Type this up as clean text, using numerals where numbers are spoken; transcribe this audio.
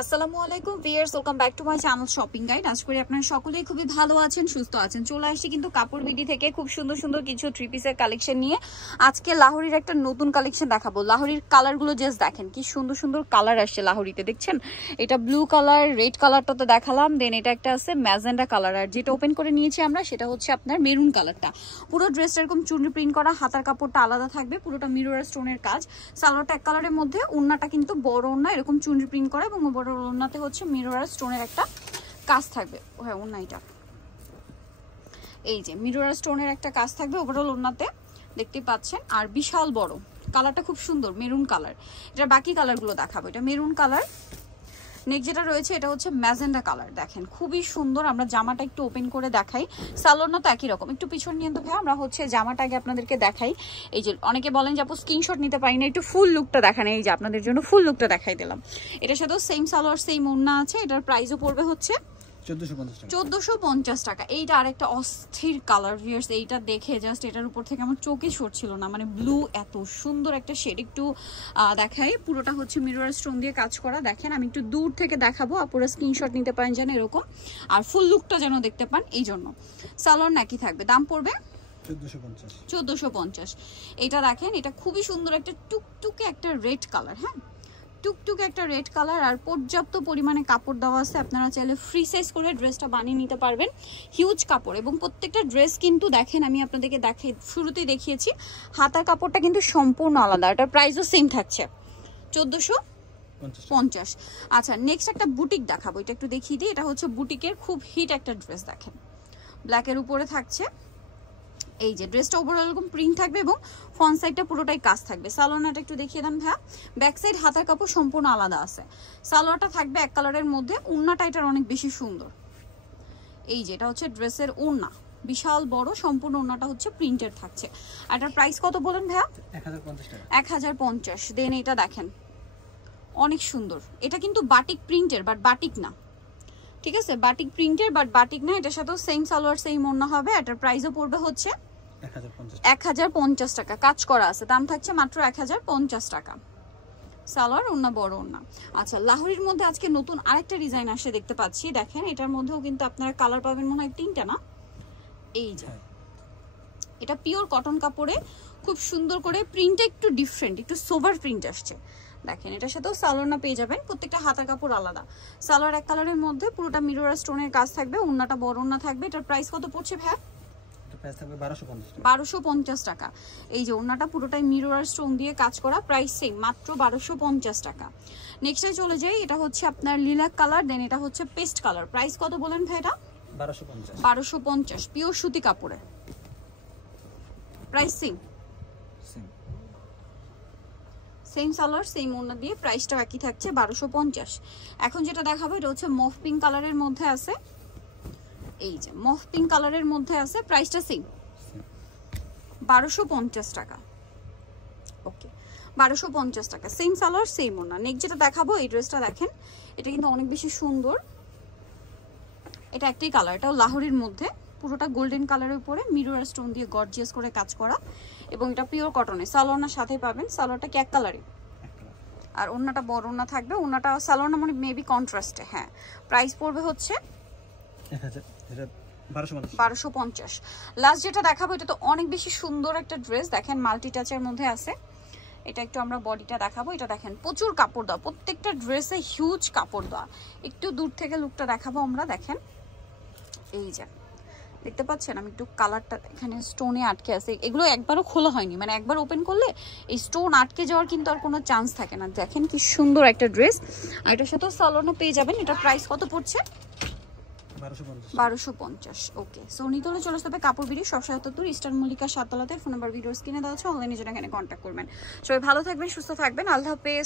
আসসালামু আলাইকুম viewers, welcome back to my channel shopping guide. আশা করি আপনারা সকলেই খুবই ভালো আছেন, সুস্থ আছেন। চলে আসছি কিন্তু কাপড় বিডি থেকে খুব সুন্দর সুন্দর কিছু থ্রি পিসের কালেকশন নিয়ে। আজকে লাহোরির একটা নতুন কালেকশন দেখাবো। লাহোরির কালারগুলো জাস্ট দেখেন, কি সুন্দর সুন্দর কালার আসছে লাহোরিতে, দেখছেন? এটা ব্লু কালার, রেড কালারটা তো দেখালাম, দেন এটা একটা আছে ম্যাজেন্ডা কালার, আর যেটা ওপেন করে নিয়েছি আমরা সেটা হচ্ছে আপনার মেরুন কালারটা। পুরো ড্রেসটা এরকম চুনরি প্রিন্ট করা, হাতার কাপড়টা আলাদা থাকবে, পুরোটা মিরর স্টোনের কাজ। সালোয়ারটা এক কালারের মধ্যে, ওড়নাটা কিন্তু বড় ওড়না, এরকম চুনরি প্রিন্ট করা এবং বড় ওড়নাতে হচ্ছে মিরর স্টোনের একটা কাজ থাকবে। হ্যাঁ, ওড়নাটা এই যে মিরর স্টোনের একটা কাজ থাকবে ওভারঅল ওড়নাতে, দেখতে পাচ্ছেন। আর বিশাল বড়, কালারটা খুব সুন্দর মেরুন কালার। এটা বাকি কালারগুলো দেখাবো। এটা মেরুন কালার। নেক্সট যেটা রয়েছে এটা হচ্ছে ম্যাজেন্ডা কালার, দেখেন খুবই সুন্দর। আমরা জামাটা একটু ওপেন করে দেখাই। সালোয়ারটা তো একই রকম, একটু পিছন নিয়ে তো ভাই আমরা হচ্ছে জামাটা আগে আপনাদেরকে দেখাই। এই যে অনেকে বলেন যে আপু স্ক্রিনশট নিতে পারি না, একটু ফুল লুকটা দেখান। এই যে আপনাদের জন্য ফুল লুকটা দেখাই দিলাম। এটার সাথেও সেম সালোয়ার সেম ওড়না আছে। এটার প্রাইসও পড়বে হচ্ছে 1450 টাকা। এইটা আরেকটা অস্থির কালার ভিউয়ার্স, এইটা দেখে জাস্ট এটার উপর থেকে আমার চোখে সরছিল না, মানে ব্লু এত সুন্দর একটা শেড। একটু দেখাই, পুরোটা হচ্ছে মিরর স্টোন দিয়ে কাজ করা। দেখেন আমি একটু দূর থেকে দেখাবো, আপনারা স্ক্রিনশট নিতে পারেন যেন এরকম, আর ফুল লুকটা যেন দেখতে পান এই জন্য। সালোয়ার নাকি থাকবে, দাম পড়বে 1450। এটা দেখেন, এটা খুবই সুন্দর একটা টুকটুকে একটা রেড কালার। হ্যাঁ, টুকটুকে একটা রেড কালার, আর পর্যাপ্ত পরিমাণে কাপড় দেওয়া আছে। আপনারা চাইলে ফ্রি সাইজ করে ড্রেসটা বানিয়ে নিতে পারবেন। হিউজ কাপড়, এবং প্রত্যেকটা ড্রেস কিন্তু দেখেন আমি আপনাদেরকে শুরুতেই দেখিয়েছি, হাতার কাপড়টা কিন্তু সম্পূর্ণ আলাদা। এটার প্রাইসও সেম থাকছে 1450। আচ্ছা, নেক্সট একটা বুটিক দেখাবো, এটা একটু দেখিয়ে দিই। এটা হচ্ছে বুটিকের খুব হিট একটা ড্রেস, দেখেন ব্ল্যাকের উপরে থাকছে। এই যে ড্রেসটা ওভারঅল এরকম প্রিন্ট থাকবে এবং ফ্রন্ট সাইডটা পুরোটাই কাজ থাকবে। সালোয়ারটা একটু দেখিয়ে দেন ভাইয়া। ব্যাক সাইড হাতার কাপড় সম্পূর্ণ আলাদা আছে। সালোয়ারটা থাকবে এক কালারের মধ্যে, ওড়নাটা এটার অনেক বেশি সুন্দর। এই যে এটা হচ্ছে ড্রেসের ওড়না, বিশাল বড়, সম্পূর্ণ ওড়নাটা হচ্ছে প্রিন্টেড থাকছে। আর এটার প্রাইস কত বলেন ভাইয়া? 1050। দেন এটা দেখেন অনেক সুন্দর, এটা কিন্তু বাটিক প্রিন্টের, বাট বাটিক না, ঠিক আছে? বাটিক প্রিন্টের বাট বাটিক না। এটার সাথেও সেম সালোয়ার সেম ওড়না হবে। এটার প্রাইসও পড়বে হচ্ছে 1050 টাকা। কাজ করা আছে, দাম থাকছে মাত্র 1050 টাকা। সালোয়ার ওড়না বড় ওড়না। আচ্ছা, লাহোরির মধ্যে আজকে নতুন আরেকটা ডিজাইন আসে দেখতে পাচ্ছি, দেখেন এটার মধ্যেও কিন্তু আপনারা কালার পাবেন মনে হয় 3টা না? এই যে এটা পিওর কটন কাপড়ে খুব সুন্দর করে প্রিন্টটা একটু ডিফারেন্ট, একটু সোভার প্রিন্ট আসছে। দেখেন এটার সাথেও সালোয়ার পেয়ে যাবেন, প্রত্যেকটা হাতা কাপড় আলাদা। সালোয়ার এক কালারের মধ্যে, পুরোটা মিরর স্টোনের কাজ থাকবে, ওড়নাটা বড় ওড়না থাকবে। এটার প্রাইস কত পড়ছে ভাই? 1250 টাকা। এই যে ওড়নাটা পুরোটাই মিরর স্টোন দিয়ে কাজ করা, প্রাইস সেম মাত্র 1250 টাকা। নেক্সটে চলে যাই, এটা হচ্ছে আপনার লিলাক কালার, দেন এটা হচ্ছে পেস্ট কালার। প্রাইস কত বলেন ভাই? এটা 1250 পিওর সুতি কাপড়ে। প্রাইস সেম সালোয়ার সেম ওড়না দিয়ে, প্রাইসটাও একই থাকছে 1250। এখন যেটা দেখাবো এটা হচ্ছে মফ পিঙ্ক কালারের মধ্যে আছে। এই যে মফ পিঙ্ক কালারের মধ্যে আছে, প্রাইসটা সেম 1250 টাকা। ওকে, 1250 টাকা, সেম সালোয়ার সেম ওড়না। নেক্সট যেটা দেখাবো এই ড্রেসটা দেখেন, এটা কিন্তু অনেক বেশি সুন্দর। এটা একটাই কালার, এটাও লাহোরির মধ্যে, পুরোটা গোল্ডেন কালারের উপরে মিরর স্টোন দিয়ে গর্জিয়াস করে কাজ করা, এবং এটা পিওর কটনে। সালোয়ারটার সাথে পাবেন, সালোয়ারটা কি এক কালারই, আর ওড়নাটা বড় ওড়না থাকবে। ওড়নাটা সালোয়ারটা মানে মেবি কন্ট্রাস্টে। হ্যাঁ, প্রাইস পড়বে হচ্ছে 1250। লাস্ট যেটা দেখাবো এটা তো অনেক বেশি সুন্দর একটা ড্রেস, দেখেন মাল্টি টাচের মধ্যে আছে। এটা একটু আমরা বডিটা দেখাবো। এটা দেখেন প্রচুর কাপড় দেওয়া, প্রত্যেকটা ড্রেসে হিউজ কাপড় দেওয়া। একটু দূর থেকে লুকটা দেখাবো আমরা, দেখেন এই যে দেখতে পাচ্ছেন, আমি একটু কালারটা এখানে স্টোনে আটকে আছে, এগুলো একবারও খোলা হয়নি, মানে একবার ওপেন করলে এই স্টোন আটকে যাওয়ার কিন্তু আর কোনো চান্স থাকে না। দেখেন কি সুন্দর একটা ড্রেস, আর এটার সাথেও সালোয়ারও পেয়ে যাবেন। এটা প্রাইস কত পড়ছে? 1250। ওকে, সো নিতলে চলে আসতে হবে কাপড় বিড়ি, 777 ইস্টার্ন মল্লিকা 7 তলাতে। ফোন নাম্বার ভিডিওস কিনে দেওয়া আছে, অনলাইনে জন্য এখানে কন্ট্যাক্ট করবেন। সবাই ভালো থাকবেন, সুস্থ থাকবেন, আল্লাহ হাফেজ।